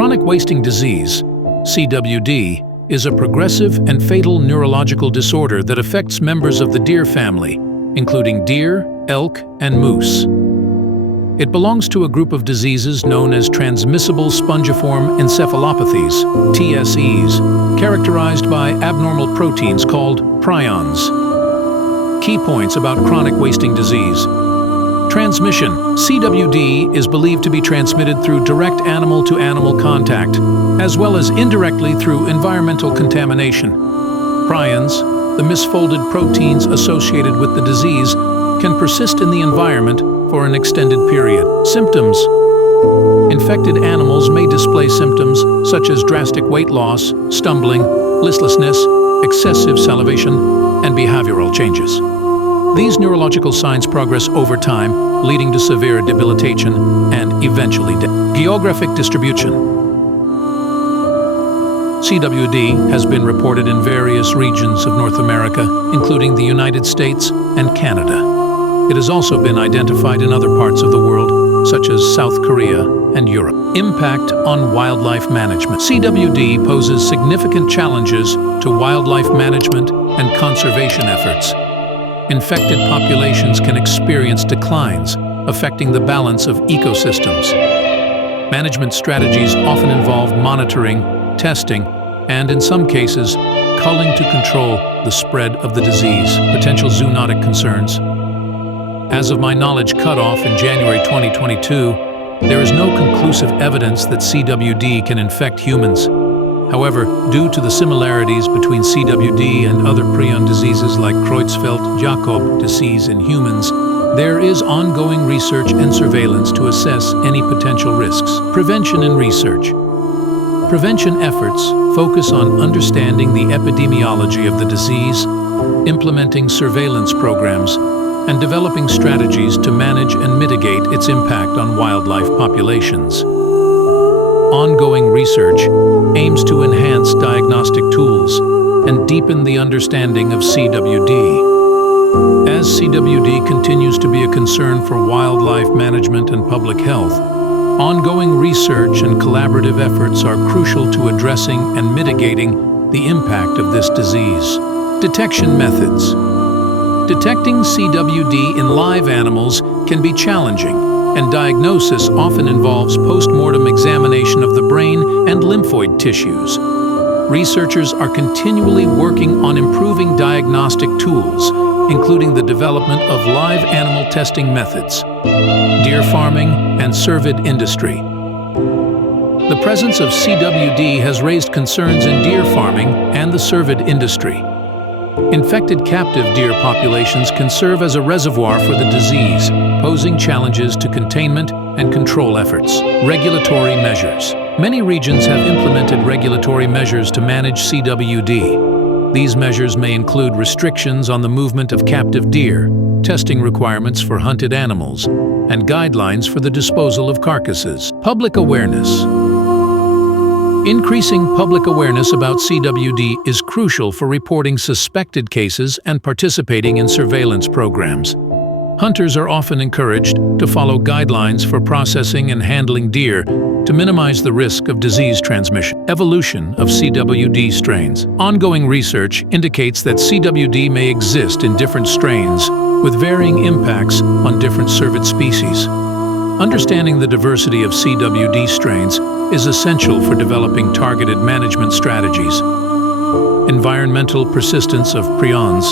Chronic wasting disease, CWD, is a progressive and fatal neurological disorder that affects members of the deer family, including deer, elk, and moose. It belongs to a group of diseases known as transmissible spongiform encephalopathies, TSEs, characterized by abnormal proteins called prions. Key points about chronic wasting disease. Transmission. CWD is believed to be transmitted through direct animal-to-animal contact, as well as indirectly through environmental contamination. Prions, the misfolded proteins associated with the disease, can persist in the environment for an extended period. Symptoms. Infected animals may display symptoms such as drastic weight loss, stumbling, listlessness, excessive salivation, and behavioral changes. These neurological signs progress over time, leading to severe debilitation and eventually death. Geographic distribution. CWD has been reported in various regions of North America, including the United States and Canada. It has also been identified in other parts of the world, such as South Korea and Europe. Impact on wildlife management. CWD poses significant challenges to wildlife management and conservation efforts. Infected populations can experience declines, affecting the balance of ecosystems. Management strategies often involve monitoring, testing, and in some cases, culling to control the spread of the disease. Potential zoonotic concerns. As of my knowledge cutoff in January 2022, there is no conclusive evidence that CWD can infect humans. However, due to the similarities between CWD and other prion diseases like Creutzfeldt-Jakob disease in humans, there is ongoing research and surveillance to assess any potential risks. Prevention and research. Prevention efforts focus on understanding the epidemiology of the disease, implementing surveillance programs, and developing strategies to manage and mitigate its impact on wildlife populations. Ongoing research aims to enhance diagnostic tools and deepen the understanding of CWD. As CWD continues to be a concern for wildlife management and public health, ongoing research and collaborative efforts are crucial to addressing and mitigating the impact of this disease. Detection methods. Detecting CWD in live animals can be challenging, and diagnosis often involves post-mortem examination of the brain and lymphoid tissues. Researchers are continually working on improving diagnostic tools, including the development of live animal testing methods, deer farming, and cervid industry. The presence of CWD has raised concerns in deer farming and the cervid industry. Infected captive deer populations can serve as a reservoir for the disease, posing challenges to containment and control efforts. Regulatory measures. Many regions have implemented regulatory measures to manage CWD. These measures may include restrictions on the movement of captive deer, testing requirements for hunted animals, and guidelines for the disposal of carcasses. Public awareness. Increasing public awareness about CWD is crucial for reporting suspected cases and participating in surveillance programs. Hunters are often encouraged to follow guidelines for processing and handling deer to minimize the risk of disease transmission. Evolution of CWD strains. Ongoing research indicates that CWD may exist in different strains with varying impacts on different cervid species. Understanding the diversity of CWD strains is essential for developing targeted management strategies. Environmental persistence of prions.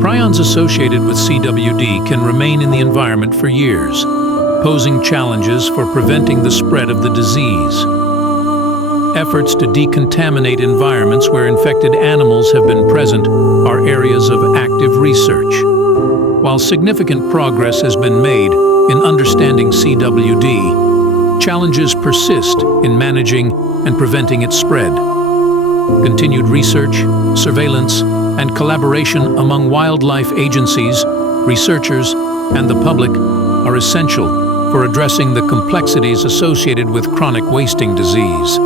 Prions associated with CWD can remain in the environment for years, posing challenges for preventing the spread of the disease. Efforts to decontaminate environments where infected animals have been present are areas of active research. While significant progress has been made in understanding CWD, challenges persist in managing and preventing its spread. Continued research, surveillance, and collaboration among wildlife agencies, researchers, and the public are essential for addressing the complexities associated with chronic wasting disease.